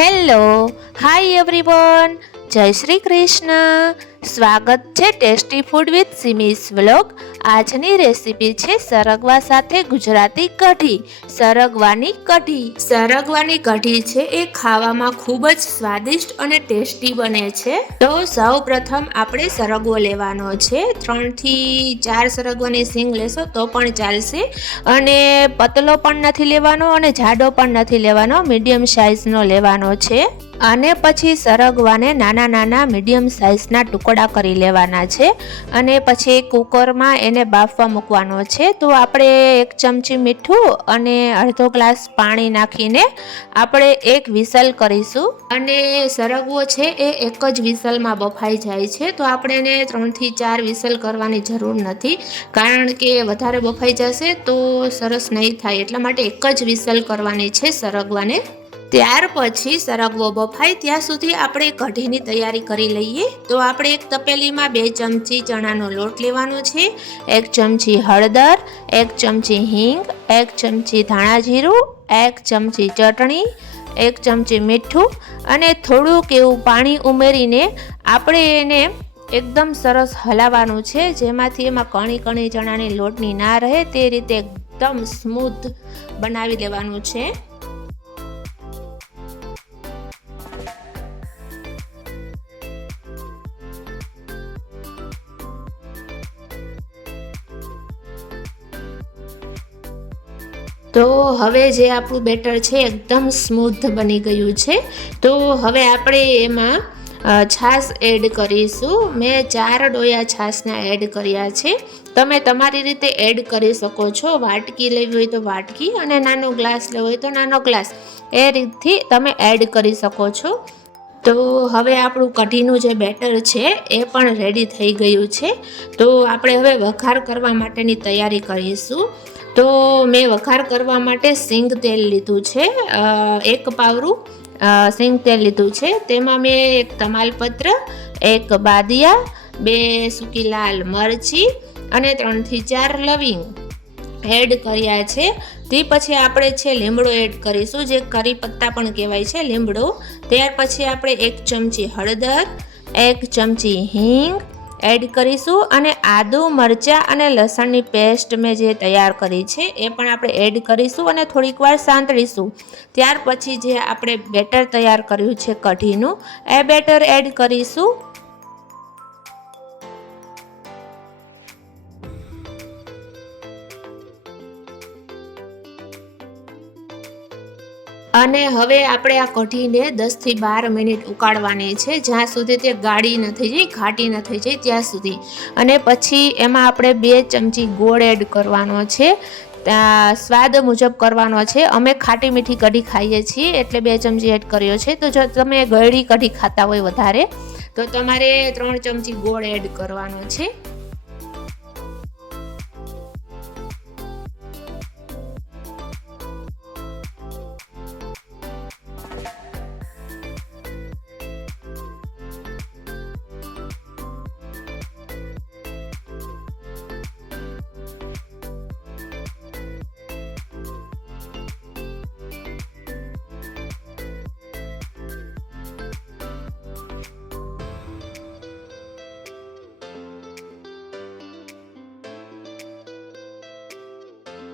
Hello, hi everyone. જય શ્રી કૃષ્ણ. સ્વાગત છે tasty food with Simi's vlog. આજની રેસીપી છે સરગવા સાથે ગુજરાતી કઢી. સરગવાની કઢી. સરગવાની કઢી છે એ ખાવામાં ખૂબ જ સ્વાદિષ્ટ અને ટેસ્ટી બને છે. તો સૌ પ્રથમ આપણે સરગવો લેવાનો છે. ત્રણથી ચાર સરગવાની સિંગ લેશો તો પણ ચાલશે. અને પતલો પણ નથી લેવાનો અને જાડો પણ નથી લેવાનો. મીડિયમ સાઇઝનો લેવાનો છે. અને પછી સરગવાને નાના નાના મીડિયમ સાઇઝના ટુકડા કરી લેવાના છે અને પછી કુકરમાં એને બાફવા મૂકવાનો છે. તો આપણે એક ચમચી મીઠું અને અડધો ગ્લાસ પાણી નાખીને આપણે એક વિસલ કરીશું. અને સરગવો છે એ એક જ વિસલમાં બફાઈ જાય છે. તો આપણે એને ત્રણથી ચાર વિસલ કરવાની જરૂર નથી. કારણ કે વધારે બફાઈ જશે તો સરસ નહીં થાય. એટલા માટે એક જ વિસલ કરવાની છે સરગવાને. ત્યાર પછી સરગવો બફાય ત્યાં સુધી આપણે કઢીની તૈયારી કરી લઈએ. તો આપણે એક તપેલીમાં બે ચમચી ચણાનો લોટ લેવાનો છે, એક ચમચી હળદર, એક ચમચી હિંગ, એક ચમચી ધાણા જીરું, એક ચમચી ચટણી, એક ચમચી મીઠું અને થોડુંક એવું પાણી ઉમેરીને આપણે એને એકદમ સરસ હલાવવાનું છે, જેમાંથી એમાં કણી કણી ચણાની લોટની ના રહે તે રીતે એકદમ સ્મૂથ બનાવી દેવાનું છે. તો હવે જે આપણું બેટર છે, એકદમ સ્મૂથ બની ગયું છે. તો હવે આપણે એમાં છાશ એડ કરીશું. મેં ચાર ડોયા છાશના એડ કર્યા છે. તમે તમારી રીતે એડ કરી શકો છો. વાટકી લેવી હોય તો વાટકી અને નાનો ગ્લાસ લેવો હોય તો નાનો ગ્લાસ. એ રીતથી તમે એડ કરી શકો છો. તો હવે આપણું કઢીનું જે બેટર છે એ પણ રેડી થઈ ગયું છે. તો આપણે હવે વઘાર કરવા માટેની તૈયારી કરીશું. તો મેં વઘાર કરવા માટે સિંગ તેલ લીધું છે એક પાવરું સિંગ તેલ લીધું છે. તેમાં મેં એક તમાલપત્ર, એક બાદિયા, બે સૂકી લાલ મરચી અને ત્રણથી ચાર લવિંગ એડ કર્યા છે. તે પછી આપણે છે લીમડો એડ કરીશું, જે કરી પત્તા પણ કહેવાય છે લીમડો. ત્યાર પછી આપણે એક ચમચી હળદર, એક ચમચી હિંગ એડ કરીશું અને આદુ, મરચાં અને લસણની પેસ્ટ મેં જે તૈયાર કરી છે એ પણ આપણે એડ કરીશું અને થોડીક વાર સાંતળીશું. ત્યાર પછી જે આપણે બેટર તૈયાર કર્યું છે કઢીનું, એ બેટર એડ કરીશું. અને હવે આપણે આ કઢીને દસથી બાર મિનિટ ઉકાળવાની છે. જ્યાં સુધી તે ગાળી ન થઈ જાય, ઘાટી ન થઈ જાય ત્યાં સુધી. અને પછી એમાં આપણે બે ચમચી ગોળ એડ કરવાનો છે. સ્વાદ મુજબ કરવાનો છે. અમે ખાટી મીઠી કઢી ખાઈએ છીએ, એટલે બે ચમચી એડ કર્યો છે. તો જો તમે ગળી કઢી ખાતા હોય વધારે, તો તમારે ત્રણ ચમચી ગોળ એડ કરવાનો છે.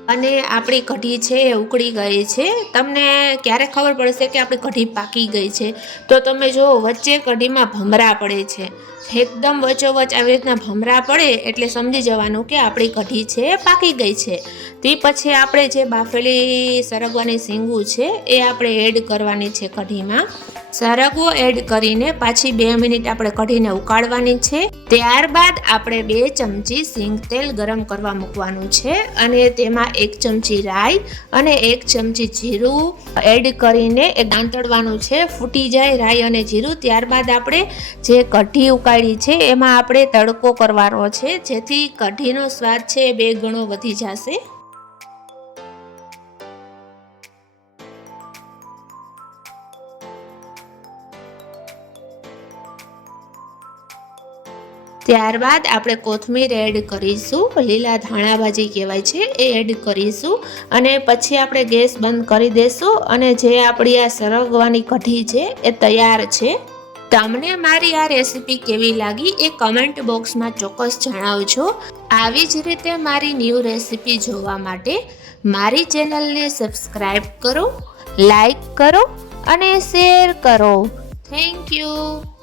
અને આપણી કઢી છે એ ઉકળી ગઈ છે. તમને ક્યારે ખબર પડશે કે આપણી કઢી પાકી ગઈ છે? તો તમે જો વચ્ચે કઢીમાં ભમરા પડે છે. એકદમ વચોવચ આવી રીતના ભમરા પડે એટલે સમજી જવાનું કે આપણી કઢી છે એ પાકી ગઈ છે. તે પછી આપણે જે બાફેલી સરગવાની સીંગું છે એ આપણે એડ કરવાની છે કઢીમાં. સરગવો એડ કરીને પાછી બે મિનિટ આપણે કઢીને ઉકાળવાની છે. ત્યારબાદ આપણે બે ચમચી સિંગ તેલ ગરમ કરવા મૂકવાનું છે અને તેમાં એક ચમચી રાઈ અને એક ચમચી જીરું એડ કરીને એ દાંતળવાનું છે. ફૂટી જાય રાઈ અને જીરું, ત્યારબાદ આપણે જે કઢી ઉકાળી છે એમાં આપણે તડકો કરવાનો છે. જેથી કઢીનો સ્વાદ છે એ બે ગણો વધી જશે. ત્યારબાદ આપણે કોથમીર એડ કરીશું. લીલા ધાણા ભાજી કહેવાય છે, એ એડ કરીશું. અને પછી આપણે ગેસ બંધ કરી દઈશું અને જે આપણી આ સરગવાની કઢી છે, એ તૈયાર છે. તમને મારી આ રેસીપી કેવી લાગી એ કમેન્ટ બોક્સમાં ચોક્કસ જણાવજો. આવી જ રીતે મારી ન્યૂ રેસીપી જોવા માટે મારી ચેનલને સબસ્ક્રાઈબ કરો લાઈક કરો અને શેર કરો. Thank you.